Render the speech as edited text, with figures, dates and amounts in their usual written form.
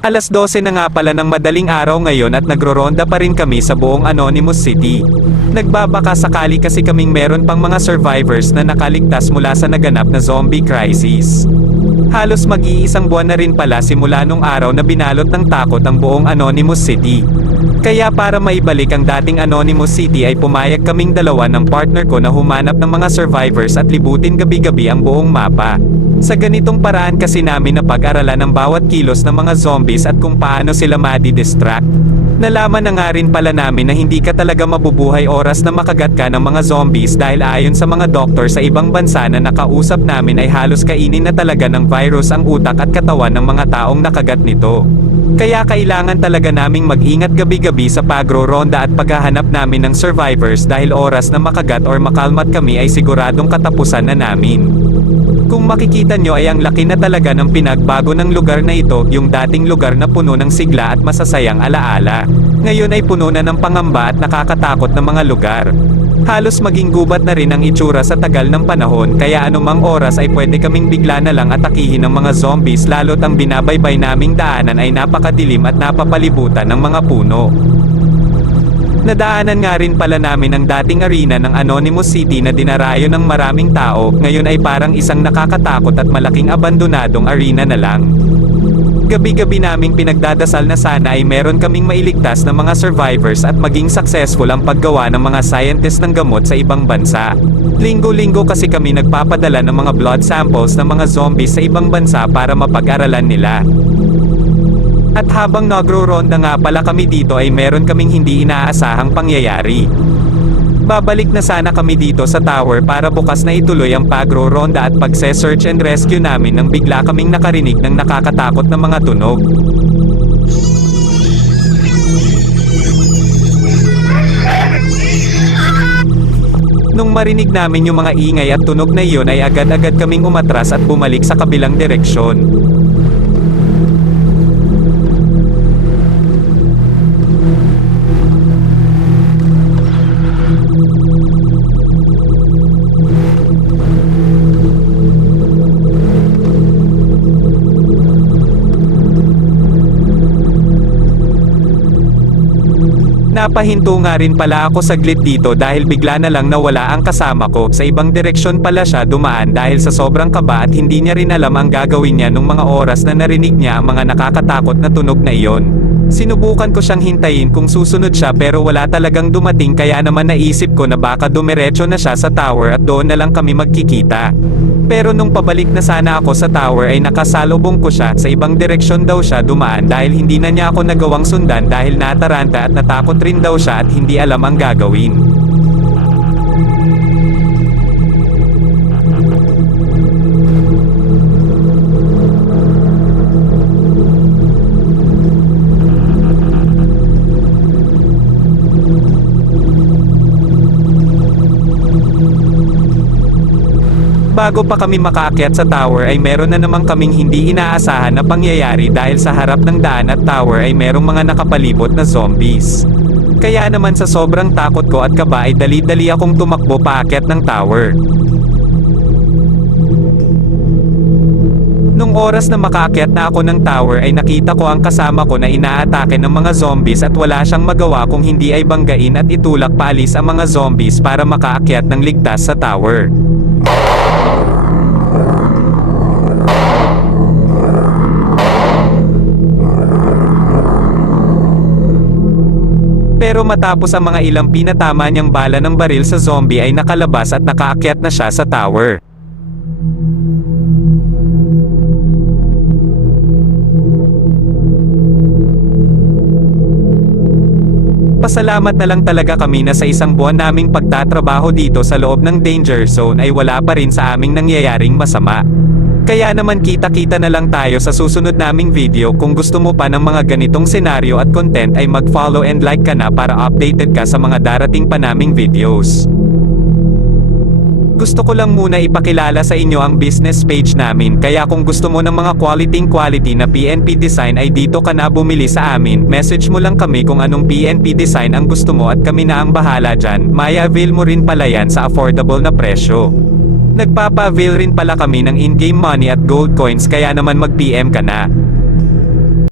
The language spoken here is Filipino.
Alas 12 na nga pala ng madaling araw ngayon at nagro-ronda pa rin kami sa buong Anonymous City. Nagbabaka sakali kasi kaming meron pang mga survivors na nakaligtas mula sa naganap na zombie crisis. Halos mag-iisang buwan na rin pala simula nung araw na binalot ng takot ang buong Anonymous City. Kaya para maibalik ang dating Anonymous City ay pumayag kaming dalawa ng partner ko na humanap ng mga survivors at libutin gabi-gabi ang buong mapa. Sa ganitong paraan kasi namin napag-aralan ang bawat kilos ng mga zombies at kung paano sila madi-distract. Nalaman na nga rin pala namin na hindi ka talaga mabubuhay oras na makagat ka ng mga zombies dahil ayon sa mga doktor sa ibang bansa na nakausap namin ay halos kainin na talaga ng virus ang utak at katawan ng mga taong nakagat nito. Kaya kailangan talaga naming mag-ingat gabi-gabi sa pagro-ronda at paghahanap namin ng survivors dahil oras na makagat or makalmat kami ay siguradong katapusan na namin. Kung makikita nyo ay ang laki na talaga ng pinagbago ng lugar na ito, yung dating lugar na puno ng sigla at masasayang alaala. Ngayon ay puno na ng pangamba at nakakatakot na mga lugar. Halos maging gubat na rin ang itsura sa tagal ng panahon kaya anumang oras ay pwede kaming bigla na lang atakihin ng mga zombies lalo't ang binabaybay naming daanan ay napakadilim at napapalibutan ng mga puno. Nadaanan nga rin pala namin ang dating arena ng Anonymous City na dinarayo ng maraming tao, ngayon ay parang isang nakakatakot at malaking abandonadong arena na lang. Gabi-gabi naming pinagdadasal na sana ay meron kaming mailigtas na mga survivors at maging successful ang paggawa ng mga scientists ng gamot sa ibang bansa. Linggo-linggo kasi kami nagpapadala ng mga blood samples ng mga zombies sa ibang bansa para mapag-aralan nila. At habang nagro-ronda nga pala kami dito ay meron kaming hindi inaasahang pangyayari. Babalik na sana kami dito sa tower para bukas na ituloy ang pagro-ronda at pagse-search and rescue namin nang bigla kaming nakarinig ng nakakatakot na mga tunog. Nung marinig namin yung mga ingay at tunog na iyon ay agad-agad kaming umatras at bumalik sa kabilang direksyon. Napahinto nga rin pala ako saglit dito dahil bigla na lang nawala ang kasama ko, sa ibang direksyon pala siya dumaan dahil sa sobrang kaba at hindi niya rin alam ang gagawin niya nung mga oras na narinig niya ang mga nakakatakot na tunog na iyon. Sinubukan ko siyang hintayin kung susunod siya pero wala talagang dumating kaya naman naisip ko na baka dumiretso na siya sa tower at doon na lang kami magkikita. Pero nung pabalik na sana ako sa tower ay nakasalubong ko siya, sa ibang direksyon daw siya dumaan dahil hindi na niya ako nagawang sundan dahil nataranta at natakot rin daw siya at hindi alam ang gagawin. Bago pa kami makaakyat sa tower ay meron na naman kaming hindi inaasahan na pangyayari dahil sa harap ng daan at tower ay merong mga nakapalibot na zombies. Kaya naman sa sobrang takot ko at kaba ay dali-dali akong tumakbo paakyat ng tower. Nung oras na makaakyat na ako ng tower ay nakita ko ang kasama ko na inaatake ng mga zombies at wala siyang magawa kung hindi ay banggain at itulak paalis ang mga zombies para makaakyat ng ligtas sa tower. Pero matapos ang mga ilang pinatama niyang bala ng baril sa zombie ay nakalabas at nakaakyat na siya sa tower. Pasalamat na lang talaga kami na sa isang buwan naming pagtatrabaho dito sa loob ng danger zone ay wala pa rin sa aming nangyayaring masama. Kaya naman kita-kita na lang tayo sa susunod naming video. Kung gusto mo pa ng mga ganitong senaryo at content ay mag-follow and like ka na para updated ka sa mga darating pa naming videos. Gusto ko lang muna ipakilala sa inyo ang business page namin, kaya kung gusto mo ng mga quality na PNP design ay dito ka na bumili sa amin. Message mo lang kami kung anong PNP design ang gusto mo at kami na ang bahala dyan. Maya-avail mo rin pala yan sa affordable na presyo. Nagpapa-avail rin pala kami ng in-game money at gold coins kaya naman mag-PM ka na.